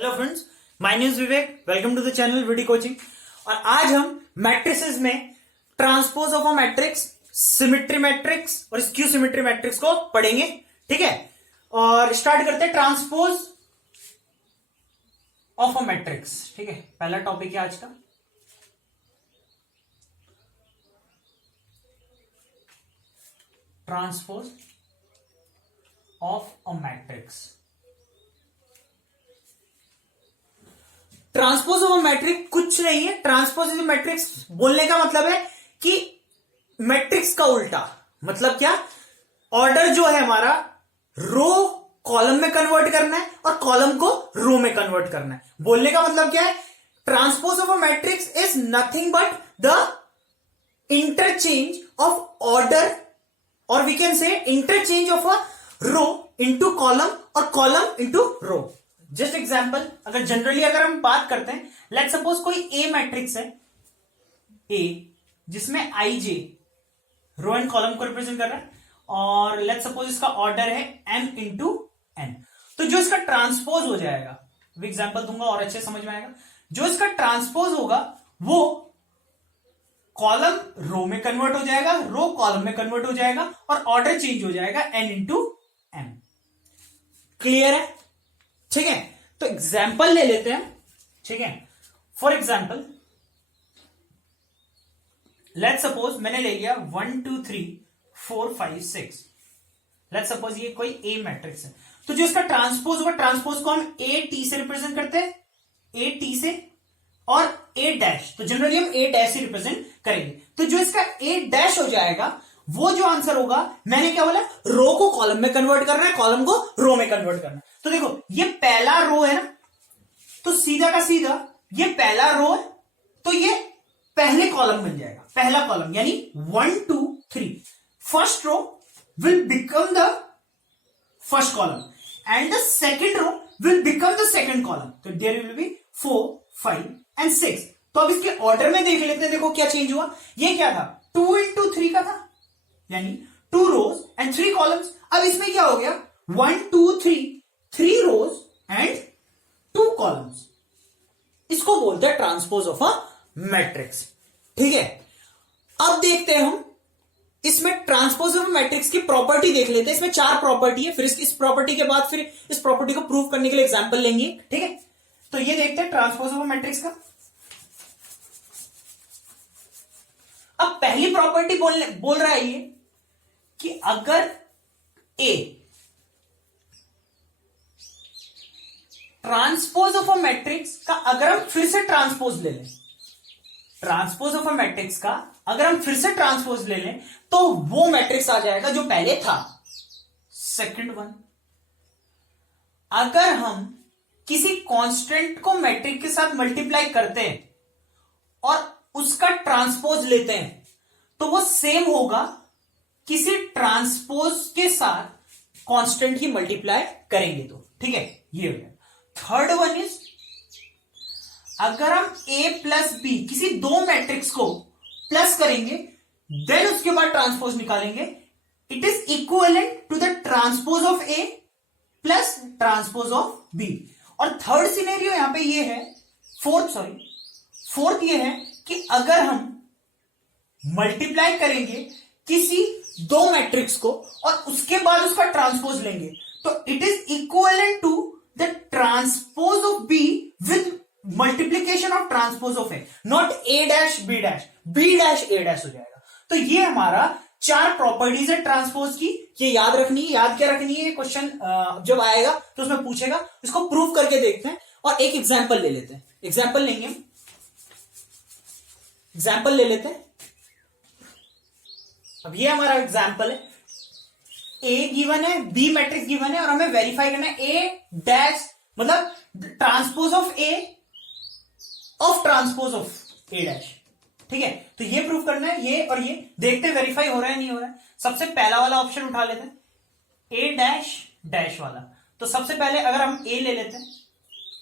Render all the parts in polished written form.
Hello friends, my name is Vivek. Welcome to the channel VD coaching. और आज हम matrices में transpose of a matrix, symmetry matrix और skew symmetry matrix को पढ़ेंगे। ठीक है, और स्टार्ट करते हैं ट्रांसपोज ऑफ अ मैट्रिक्स। ठीक है, पहला टॉपिक है आज का। Transpose of a matrix. Transpose of a matrix कुछ नहीं है। ट्रांसपोज ऑफ मैट्रिक्स बोलने का मतलब है कि मैट्रिक्स का उल्टा। मतलब क्या? ऑर्डर जो है हमारा, रो कॉलम में कन्वर्ट करना है और कॉलम को रो में कन्वर्ट करना है। बोलने का मतलब क्या है? Transpose of a matrix is nothing but the interchange of order, और we can say interchange of a row into column और column into row. Just example, अगर जनरली अगर हम बात करते हैं, लेट सपोज कोई ए मैट्रिक्स है, ए, जिसमें आई जे रो एंड कॉलम को रिप्रेजेंट कर रहा है, और लेट सपोज इसका ऑर्डर है एम इंटू एन। तो जो इसका ट्रांसपोज हो जाएगा, एग्जाम्पल दूंगा और अच्छे समझ में आएगा। जो इसका ट्रांसपोज होगा वो कॉलम रो में कन्वर्ट हो जाएगा, रो कॉलम में कन्वर्ट हो जाएगा, और ऑर्डर चेंज हो जाएगा एन इंटू एम। क्लियर है? ठीक है, तो एग्जाम्पल ले लेते हैं। ठीक है, फॉर एग्जाम्पल लेट सपोज मैंने ले लिया 1 2 3 4 5 6। लेट सपोज ये कोई ए मैट्रिक्स है। तो जो इसका ट्रांसपोज होगा, ट्रांसपोज को हम ए टी से रिप्रेजेंट करते हैं, ए टी से, और ए डैश, तो जनरली हम ए डैश से रिप्रेजेंट करेंगे। तो जो इसका ए डैश हो जाएगा, वो जो आंसर होगा, मैंने क्या बोला, रो को कॉलम में कन्वर्ट करना है, कॉलम को रो में कन्वर्ट करना है। तो देखो, ये पहला रो है ना, तो सीधा का सीधा ये पहला रो है, तो ये पहले कॉलम बन जाएगा, पहला कॉलम, यानी 1 2 3। First row will become the first column and the second row will become the second column. तो देयर विल बी 4 5 एंड 6। तो अब इसके ऑर्डर में देख लेते हैं। देखो क्या चेंज हुआ। ये क्या था, 2 इंटू 3 का था, यानी 2 रोज एंड 3 कॉलम्स। अब इसमें क्या हो गया, 1 2 3 रोज एंड 2 कॉलम्स। इसको बोलते हैं ट्रांसपोज ऑफ अ मैट्रिक्स। ठीक है, अब देखते हैं हम इसमें ट्रांसपोज ऑफ मैट्रिक्स की प्रॉपर्टी देख लेते हैं। इसमें 4 प्रॉपर्टी है, फिर इस प्रॉपर्टी के बाद फिर इस प्रॉपर्टी को प्रूव करने के लिए एग्जांपल लेंगे। ठीक है, तो ये देखते हैं ट्रांसपोज ऑफ मैट्रिक्स का। अब पहली प्रॉपर्टी बोल रहा है ये कि अगर A transpose of a matrix का, अगर हम फिर से ट्रांसपोज ले लें, ट्रांसपोज ऑफ अ मैट्रिक्स का अगर हम फिर से ट्रांसपोज ले लें, तो वो मैट्रिक्स आ जाएगा जो पहले था, सेकंड वन। अगर हम किसी कांस्टेंट को मैट्रिक्स के साथ मल्टीप्लाई करते हैं और उसका ट्रांसपोज लेते हैं, तो वो सेम होगा किसी ट्रांसपोज के साथ कांस्टेंट ही मल्टीप्लाई करेंगे तो। ठीक है, ये हो गया। थर्ड वन इज, अगर हम a प्लस बी किसी दो मैट्रिक्स को प्लस करेंगे, देन उसके बाद ट्रांसपोज निकालेंगे, it is equivalent to the transpose of a plus transpose of b। और थर्ड सिनेरियो यहां पे ये है, फोर्थ ये है कि अगर हम मल्टीप्लाई करेंगे किसी दो मैट्रिक्स को और उसके बाद उसका ट्रांसपोज लेंगे, तो it is equivalent to the transpose of b with multiplication of transpose of A, not a dash b dash, b dash a dash हो जाएगा। तो ये हमारा 4 प्रॉपर्टीज है ट्रांसपोज की। ये याद रखनी है। याद क्या रखनी है, क्वेश्चन जब आएगा तो उसमें पूछेगा। इसको प्रूव करके देखते हैं और एक एग्जाम्पल ले लेते हैं। एग्जाम्पल लेंगे हम, एग्जाम्पल ले लेते हैं। अब ये हमारा एग्जाम्पल है, ए गिवन है, बी मैट्रिक्स गिवन है, और हमें वेरीफाई करना है ए डैश, मतलब transpose of A of transpose of A dash. ठीक है, तो ये प्रूव करना है, ये और ये देखते हैं वेरीफाई हो रहा है नहीं हो रहा है। सबसे पहला वाला ऑप्शन उठा लेते हैं, ए डैश डैश वाला। तो सबसे पहले अगर हम ए ले लेते हैं,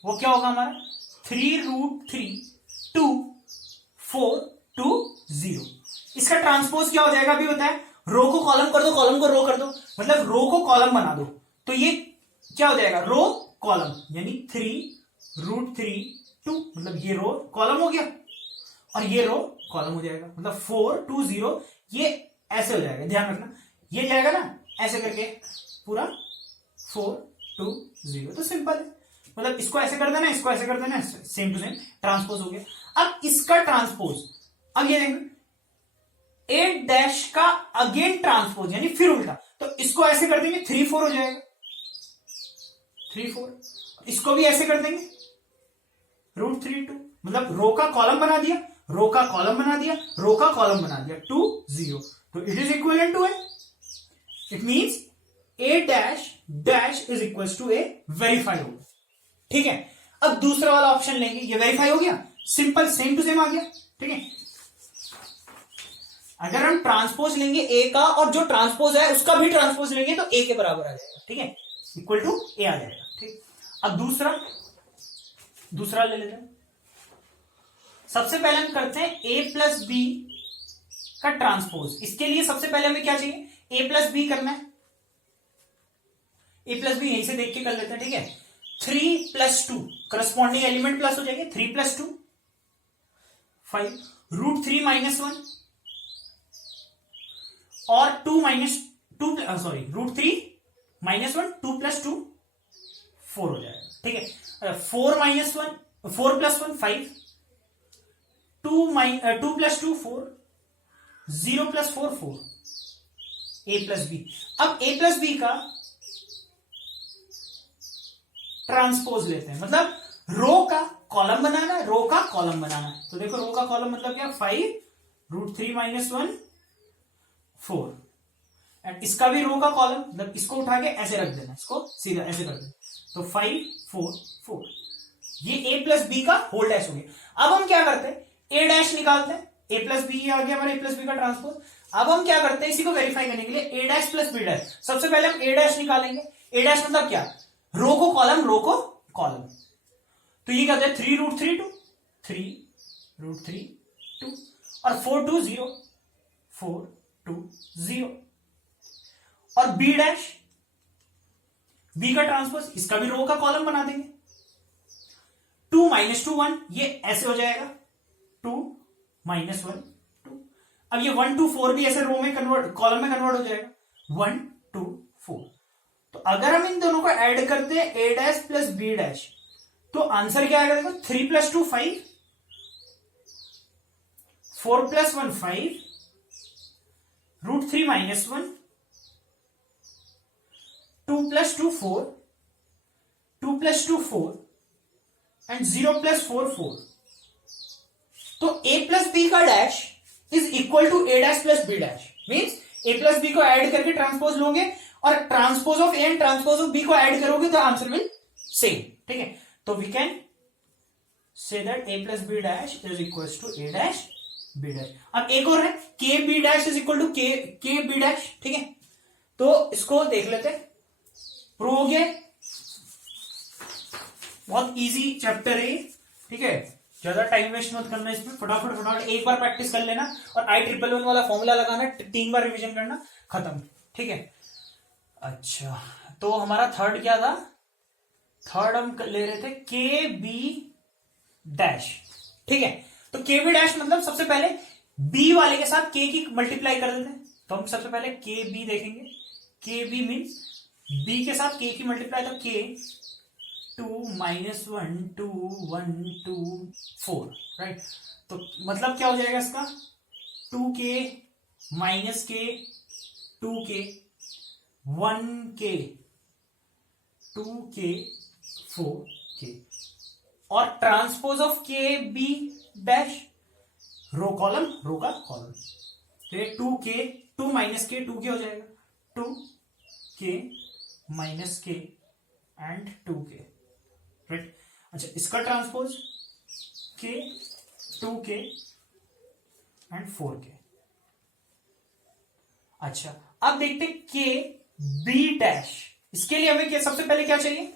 वो क्या होगा हमारा, 3√3 2 4 2 0। इसका ट्रांसपोज क्या हो जाएगा अभी बताया, रो को कॉलम कर दो, कॉलम को रो कर दो, मतलब रो को कॉलम बना दो। तो ये क्या हो जाएगा, रो कॉलम, यानी 3 √3 2, मतलब ये रो कॉलम हो गया और ये रो कॉलम हो जाएगा, मतलब 4 2 0 ये ऐसे हो जाएगा, ध्यान रखना ये जाएगा ना ऐसे करके पूरा 4 2 0। तो सिंपल है, मतलब इसको ऐसे कर देना, इसको ऐसे कर देना, सेम टू सेम ट्रांसपोज हो गया। अब इसका ट्रांसपोज, अब ये देखें 8 डैश का अगेन ट्रांसपोज यानी फिर उल्टा, तो इसको ऐसे कर देंगे 3 4 हो जाएगा 3 4, इसको भी ऐसे कर देंगे √3 2, मतलब रो का कॉलम बना दिया, रो का कॉलम बना दिया, रो का कॉलम बना दिया 2 0, तो it is equal to A, it means A dash dash is equal to A, verify होगा। ठीक है, अब दूसरा वाला ऑप्शन लेंगे, ये वेरीफाई हो गया, सिंपल सेम टू सेम आ गया। ठीक है, अगर हम ट्रांसपोज लेंगे ए का और जो ट्रांसपोज है उसका भी ट्रांसपोज लेंगे तो ए के बराबर आ जाएगा। ठीक है, इक्वल टू ए आ जाएगा। ठीक, अब दूसरा ले लेते हैं। सबसे पहले हम करते हैं ए प्लस बी का ट्रांसपोज। इसके लिए सबसे पहले हमें क्या चाहिए, ए प्लस बी करना है। ए प्लस बी यहीं से देख के कर लेते हैं। ठीक है, 3 + 2 करस्पॉन्डिंग एलिमेंट प्लस हो जाएंगे, 3 + 2 5, √3 - 1 और 2 - 2 सॉरी √3 - 1 2 + 2 4 हो जाएगा। ठीक है, 4 - 1 4 + 1 5, 2 + 2 4, 0 + 4 4, ए प्लस बी। अब ए प्लस बी का ट्रांसपोज लेते हैं, मतलब रो का कॉलम बनाना, रो का कॉलम बनाना। तो देखो रो का कॉलम मतलब क्या, 5 √3 - 1 4, एंड इसका भी रो का कॉलम, मतलब इसको उठा के ऐसे रख देना, इसको सीधा ऐसे कर देना, तो 5 4 4, ये ए प्लस बी का होल डैश हो गया। अब हम क्या करते हैं, ए डैश निकालते हैं, ए प्लस बी आ गया हमारा ए प्लस बी का ट्रांसपोज। अब हम क्या करते हैं, इसी को वेरीफाई करने के लिए ए डैश प्लस बी डैश, सबसे पहले हम ए डैश निकालेंगे। ए डैश मतलब क्या, रो को कॉलम, रो को कॉलम, तो ये कहते हैं 3 √3 2, 3 √3 2 और 4 2 0, 4 2 0, और बी डैश, बी का ट्रांसपोज, इसका भी रो का कॉलम बना देंगे, 2 - 2 1, ये ऐसे हो जाएगा 2 - 1 2। अब ये 1 2 4 भी ऐसे रो में कन्वर्ट, कॉलम में कन्वर्ट हो जाएगा 1 2 4। तो अगर हम इन दोनों को ऐड करते हैं ए डैश प्लस बी डैश, तो आंसर क्या आएगा, देखो 3 + 2 5, 4 + 1 5, √3 - 1, 2 + 2 4, 2 + 2 4, एंड 0 + 4 4। तो ए प्लस बी का dash is equal to A dash plus B dash, means A plus B को ऐड करके ट्रांसपोज लोगे और transpose of A and transpose of B को ऐड करोगे तो आंसर विल सेम। ठीक है, तो we can say that A plus B dash is equal to A dash B dash. अब एक और है, K B dash is equal to के बी डैश। ठीक है, तो इसको देख लेते हैं, प्रूव हो गया, बहुत इजी चैप्टर है। ठीक है, ज्यादा टाइम वेस्ट मत करना इसमें, फटाफट एक बार प्रैक्टिस कर लेना और I111 वाला फॉर्मूला लगाना, 3 बार रिवीजन करना, खत्म। ठीक है, अच्छा तो हमारा थर्ड क्या था, थर्ड हम ले रहे थे के बी डैश। ठीक है, तो के बी डैश मतलब सबसे पहले बी वाले के साथ के की मल्टीप्लाई कर देते हैं, तो हम सबसे पहले के बी देखेंगे। के बी मीन्स बी के साथ के की मल्टीप्लाई, तो के 2 - 1 2 1 2 4, राइट। तो मतलब क्या हो जाएगा इसका, 2k - k 2k 1k 2k 4k, और ट्रांसपोज ऑफ के बी डैश, रो कॉलम, रो का कॉलम, तो ये 2k 2 - k 2k हो जाएगा, 2k - k and 2k, right. अच्छा, इसका transpose k 2k and 4k। अच्छा, अब देखते हैं के बी डैश, इसके लिए हमें क्या, सबसे पहले क्या चाहिए,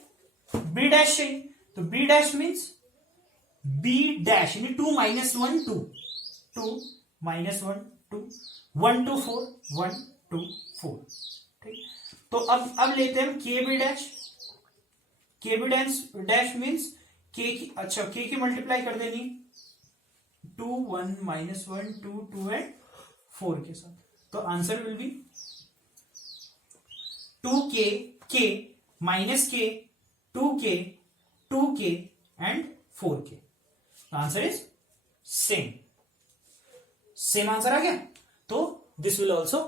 बी डैश चाहिए, तो B dash means B dash यानी 2 - 1 2, 2 - 1 2, 1 2 4 1 2 4। ठीक, तो अब लेते हैं हम के बी डैश। के बी डैश मीन्स की, अच्छा के की मल्टीप्लाई कर देनी 2 1 -1 2 2 एंड 4 के साथ, तो answer will be 2k k minus k 2k 2k and 4k। Answer is same, same answer आ गया। तो दिस विल ऑल्सो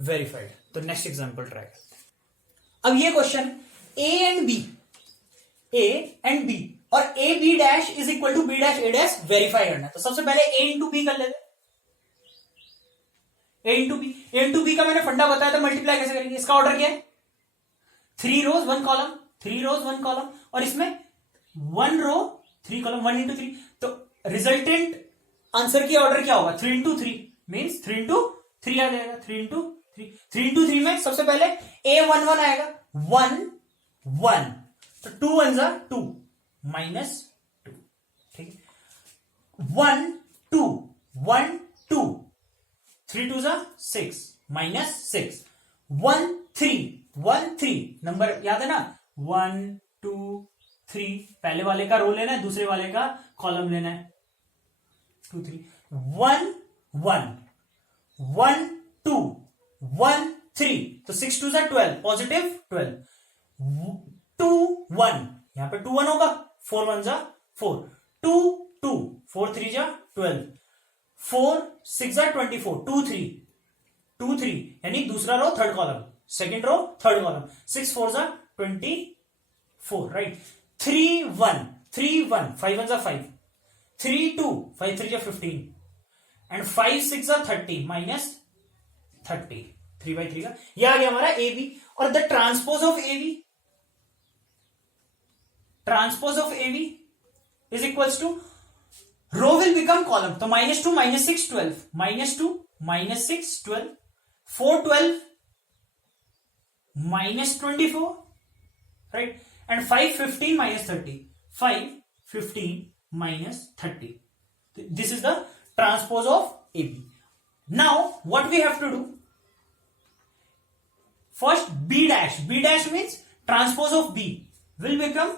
वेरीफाइड। तो नेक्स्ट एग्जाम्पल ट्राई करते हैं। अब ये क्वेश्चन ए एंड बी और A B dash is equal to B dash A dash verify करना है। तो सबसे पहले ए इंटू बी कर लेते। ए इंटू बी का मैंने फंडा बताया था, मल्टीप्लाई कैसे करेंगे। इसका ऑर्डर क्या है 3 रोज 1 कॉलम, 3 रोज 1 कॉलम, और इसमें 1 रो 3 कॉलम, 1 इंटू 3। तो रिजल्टेंट आंसर की ऑर्डर क्या होगा 3 इंटू 3 मीन्स 3 इंटू 3 आ जाएगा। 3 इंटू 3 में सबसे पहले ए 1 1 आएगा 1 1, तो 2 1 जा 2 माइनस 2, ठीक है। 1 2 1 2, 3 2 जा 6 माइनस 6, 1 3 1 3, नंबर याद है ना 1 2 3, पहले वाले का रो लेना है, दूसरे वाले का कॉलम लेना है 2 3, 1 1 1 2 1 3, तो 6 2 जा 12 पॉजिटिव 12, 2 1 यहां पे 2 1 होगा, 4 1 जा 4, 2 2 4 3 जा 12, 4 6 जा 24, 2 3 यानी दूसरा row third column, second row third column, 6 4 जा 24, राइट। 3 1 5 1 जा 5, 3 2 5 3 जा 15 एंड 5 6 जा 30 माइनस 30, 3/3 का यह आ गया हमारा ए बी। और the transpose of A B is equals to row will become column, तो -2 -6 12, -2 -6 12, 4 12 -24, right, and 5 15 -30, 5 15 -30. This is the transpose of AB. Now what we have to do? First B dash means transpose of B will become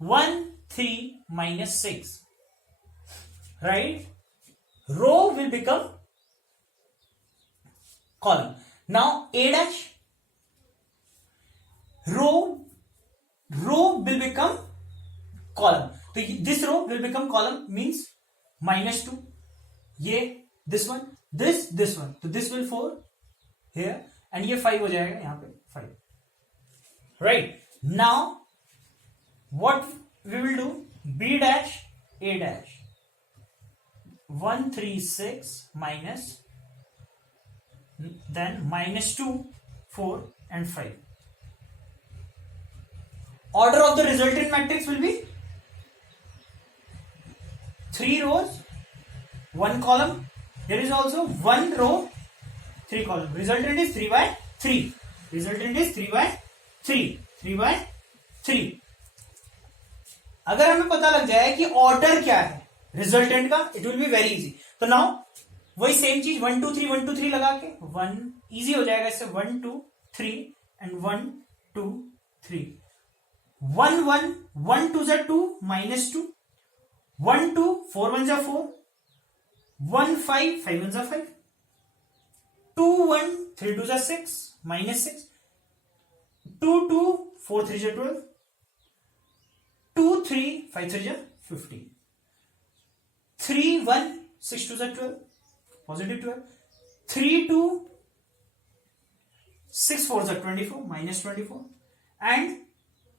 1 3 -6, right? Row will become column. Now A dash row will become column. So this row will become column means -2, ये this one, this one, तो this will 4 here and ये 5 हो जाएगा यहां पे 5, right? Now what we will do, B dash A dash 1 3 6 minus, then -2 4 and 5. Order of the resultant matrix will be 3 rows 1 column. There is also 1 row 3 column. Resultant is 3/3. Resultant is 3/3. 3/3. अगर हमें पता लग जाए कि order क्या है resultant का, it will be very easy. तो नाउ वही सेम चीज 1 2 3 1 2 3 लगा के 1 इजी हो जाएगा इससे, 1 2 3 एंड 1 2 3, 1 1 1 2 जा 2 -2, 1 2 4 1 जा 4, 1 5 5 1 जा 5, 2 1 3 2 जा 6 -6, 2 2 4 3 जा 12, 2 3 5 3 जा 15, 3 1 6 2 जा 12 पॉजिटिव 12, 3 2 6 4 जा 24 -24 एंड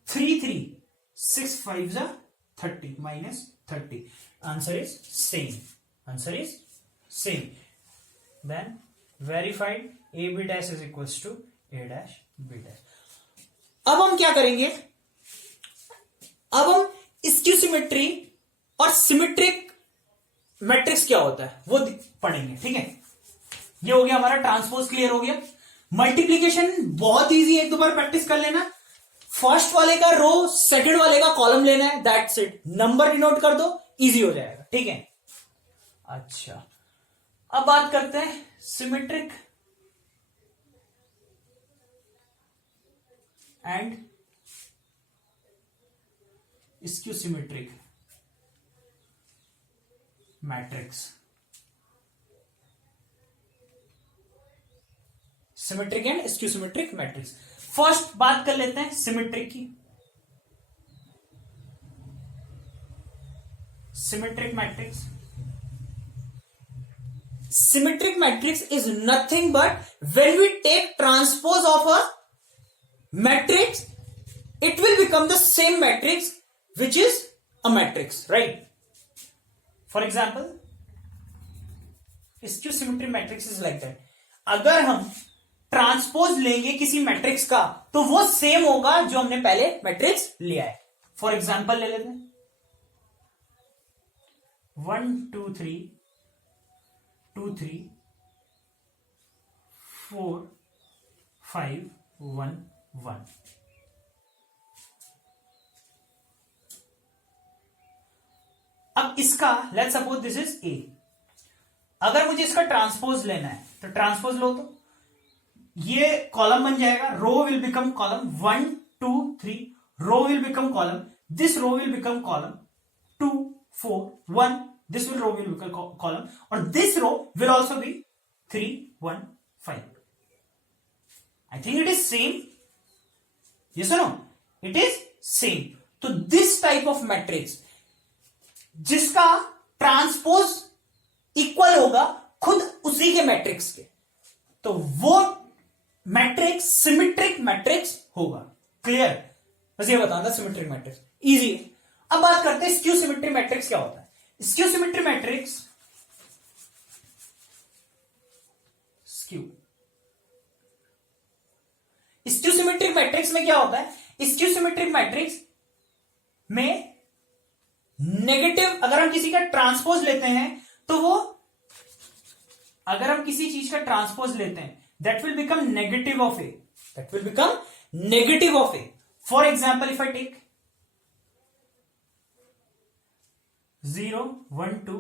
3 3 6 5 जा 30 -30. Answer is same. Then verified AB dash is equals to A dash B dash. अब हम क्या करेंगे, अब हम स्क्यू सिमेट्री और सिमेट्रिक मैट्रिक्स क्या होता है वो पढ़ेंगे, ठीक है। ये हो गया हमारा ट्रांसपोज, क्लियर हो गया। मल्टीप्लीकेशन बहुत इजी है, एक दो बार प्रैक्टिस कर लेना। फर्स्ट वाले का रो सेकंड वाले का कॉलम लेना है, दैट्स इट। नंबर डिनोट कर दो, इजी हो जाएगा, ठीक है। अच्छा, अब बात करते हैं symmetric and skew symmetric. Matrix, symmetric and skew symmetric matrix. First बात कर लेते हैं सिमेट्रिक की। Symmetric matrix, symmetric matrix is nothing but when we take transpose of a matrix, it will become the same matrix which is a matrix, right? For example, skew symmetry matrix is like that. अगर हम transpose लेंगे किसी matrix का तो वो same होगा जो हमने पहले मैट्रिक्स लिया है। फॉर एग्जाम्पल ले लेते हैं 1 2 3 2 3 4 5 1 1। अब इसका let's suppose this is A. अगर मुझे इसका ट्रांसपोज लेना है तो ट्रांसपोज लो, तो ये कॉलम बन जाएगा, row will become column 1 2 3, row will become column, this row will become column 2 4 1, this row will become column, or this row will also be 3 1 5। I think it is same, yes or no? It is same। तो this type of matrix जिसका transpose equal होगा खुद उसी के matrix के, तो वो matrix symmetric matrix होगा। क्लियर? बस ये बताना था सिमेट्रिक मैट्रिक्स, इजी है। अब बात करते हैं स्क्यू सिमेट्रिक मैट्रिक्स क्या होता है। Skew symmetry matrix, skew symmetric matrix में क्या होता है, स्क्यू सिमेट्रिक मैट्रिक्स में नेगेटिव, अगर हम किसी का ट्रांसपोज लेते हैं तो वो, अगर हम किसी चीज का ट्रांसपोज लेते हैं that will become negative of A, that will become negative of A. For example if I take 0 1 2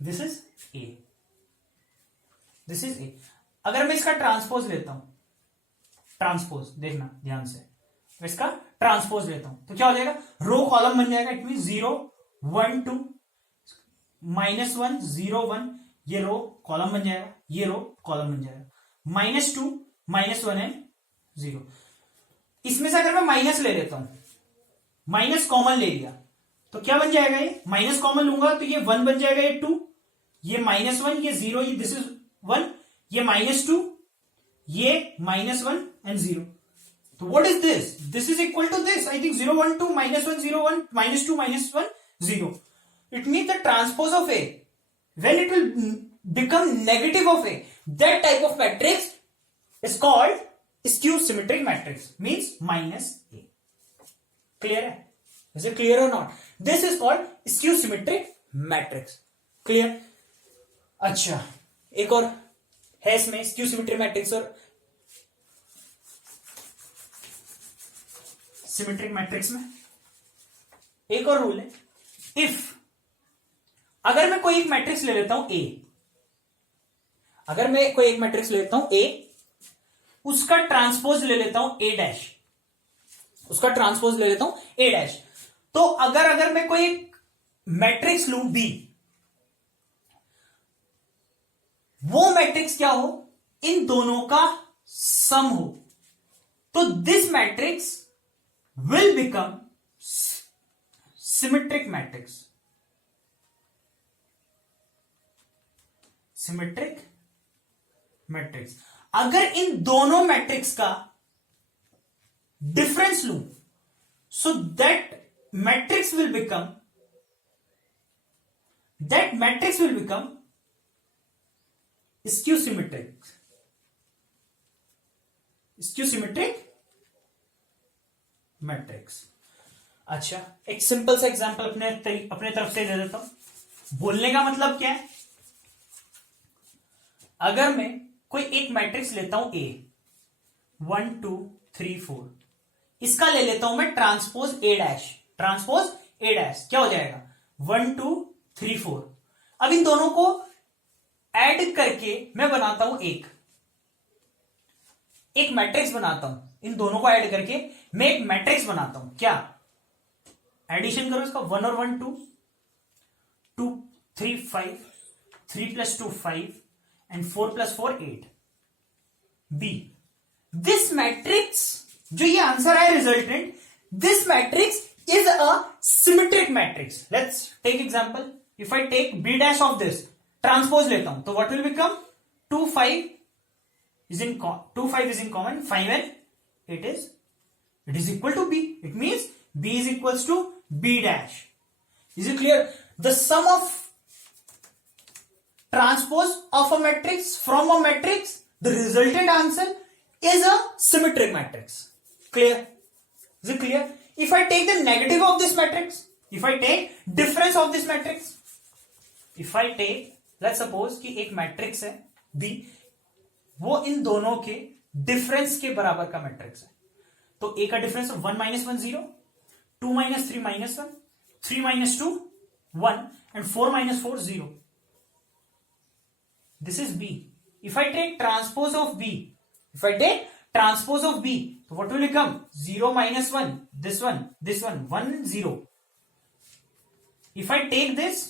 this is A, this is A. अगर मैं इसका ट्रांसपोज लेता हूं, ट्रांसपोज देखना ध्यान से, मैं इसका ट्रांसपोज लेता हूं तो क्या हो जाएगा, रो कॉलम बन जाएगा। इट मीन 0 1 2 -1 0 1, ये रो कॉलम बन जाएगा, ये रो कॉलम बन जाएगा। -2 -1 एंड 0। इसमें से अगर मैं माइनस ले लेता हूं, माइनस कॉमन ले लिया तो क्या बन जाएगा, ये माइनस कॉमन लूंगा तो ये 1 बन जाएगा, ये 2, ये -1, ये 0, ये दिस इज 1, ये -2, ये -1 एंड 0। तो what is this, this is equal to this, I think 0 1 2 -1 0 1 -2 -1 0। It mean the transpose of A when it will become negative of a, that type of matrix is called skew symmetric matrix, means -a। clear है? Is it clear or not? This is called skew symmetric matrix। clear? अच्छा, एक और है इसमें skew symmetric matrix और symmetric matrix में एक और रूल है। if अगर मैं कोई एक मैट्रिक्स ले लेता हूं ए, अगर मैं कोई एक मैट्रिक्स ले लेता हूं ए, उसका ट्रांसपोज ले लेता हूं ए डैश, उसका ट्रांसपोज ले लेता हूं ए डैश, तो अगर मैं कोई एक मैट्रिक्स लूं बी, वो मैट्रिक्स क्या हो, इन दोनों का सम हो, तो this matrix will become symmetric matrix. Symmetric matrix. अगर इन दोनों मैट्रिक्स का डिफरेंस लूं, so that matrix will become skew symmetric, skew symmetric matrix. अच्छा, एक सिंपल सा एग्जांपल अपने तरफ से दे देता हूं। बोलने का मतलब क्या है, अगर मैं कोई एक मैट्रिक्स लेता हूं ए 1 2 3 4, इसका ले लेता हूं मैं transpose A dash, transpose A dash, क्या हो जाएगा 1 2 3 4। अब इन दोनों को ऐड करके मैं बनाता हूं एक एक मैट्रिक्स बनाता हूं, इन दोनों को ऐड करके मैं एक मैट्रिक्स बनाता हूं, क्या एडिशन करो इसका, 1 और 1 2, 2 3 5, 3 + 2 5 एंड 4 + 4 8. बी, दिस मैट्रिक्स, जो ये आंसर है resultant, this matrix is a symmetric matrix. Let's take example. If I take B dash of this, transpose लेता हूं, तो what will become 2 5 is in 2 5 is in common, 5 and it is equal to b. It means b is equals to b dash. Is it clear? The sum of transpose of a matrix from a matrix, the resultant answer is a symmetric matrix. Clear? Is it clear? If I take the negative of this matrix, if I take difference of this matrix, if I take, let's suppose कि एक matrix है b, वो इन दोनों के difference के बराबर का matrix है. तो ए का difference 1 - 1 0, 2 - 3 - 1, 3 - 2 1 and 4 - 4 0. This is B. If I take transpose of B, if I take transpose of B, तो what will become 0 - 1, this one 1 0. If I take this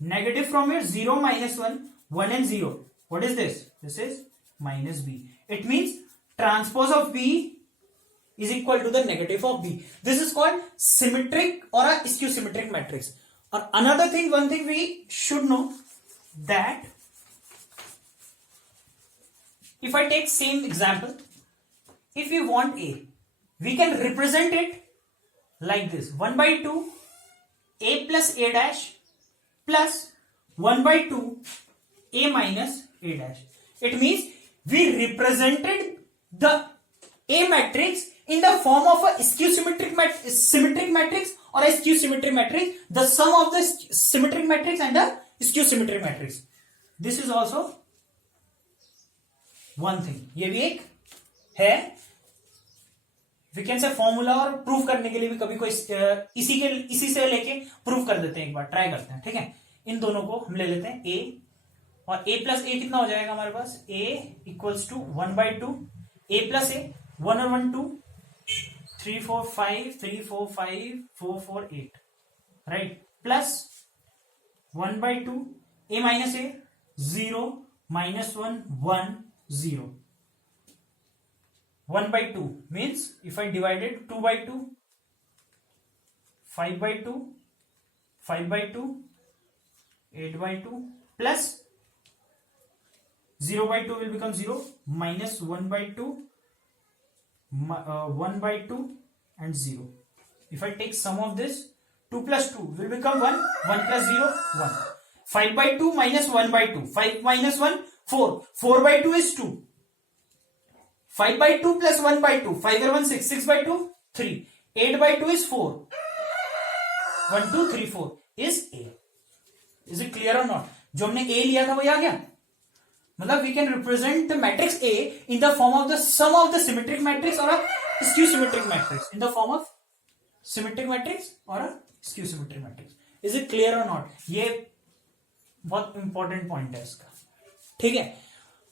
negative from here, 0 - 1 1 and 0, what is this? This is minus b. It means transpose of b is equal to the negative of b. This is called symmetric or a skew symmetric matrix. Or another thing, one thing we should know, that if I take same example, if we want a, we can represent it like this: 1/2 a plus a dash plus 1/2 a minus a dash. It means we represented the A matrix in the form of a skew symmetric matrix or a skew symmetric matrix, the sum of the symmetric matrix and the skew symmetric matrix. This is also one thing. ये भी एक है, we can say formula, और proof करने के लिए भी कभी कोई इसी से लेके प्रूफ कर देते हैं, एक बार ट्राई करते हैं. ठीक है, इन दोनों को हम ले लेते हैं a, और a प्लस a कितना हो जाएगा हमारे पास, a equals to 1/2 a plus a, 1 और 1 2, 3 4 5, 3 4 5, 4 4 8, right, plus 1/2 a minus a 0 -1 1 0. 1/2 means if I divided 2/2, 5/2, 5/2, 8/2 plus 0/2 will become 0, minus 1/2, 1/2 and 0. If I take sum of this, 2 plus 2 will become 1, 1 plus 0 1. 5/2 minus 1/2, 5 minus 1 4, 4/2 is 2. 5/2 plus 1/2, 5 और 1 6, 6/2 3, 8/2 is 4, 1 2 3 4 is A. Is it clear or not? जो हमने A लिया था वो आ गया. मतलब we can represent the matrix A in the form of the sum of the symmetric matrix or a skew symmetric matrix, in the form of symmetric matrix or a skew symmetric matrix. Is it clear or not? ये बहुत important point है इसका. ठीक है,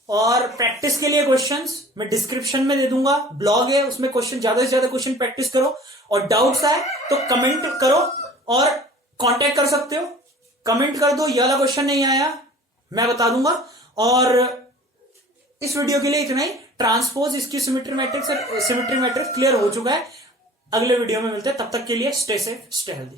और practice के लिए questions मैं डिस्क्रिप्शन में दे दूंगा, ब्लॉग है उसमें क्वेश्चन, ज्यादा से ज्यादा क्वेश्चन प्रैक्टिस करो, और डाउट्स आए तो कमेंट करो और कांटेक्ट कर सकते हो. कमेंट कर दो, ये वाला क्वेश्चन नहीं आया मैं बता दूंगा. और इस वीडियो के लिए इतना ही. ट्रांसपोज इसकी सिमेट्री मैट्रिक्स क्लियर हो चुका है. अगले वीडियो में मिलते हैं, तब तक के लिए स्टे सेफ, स्टे हेल्दी.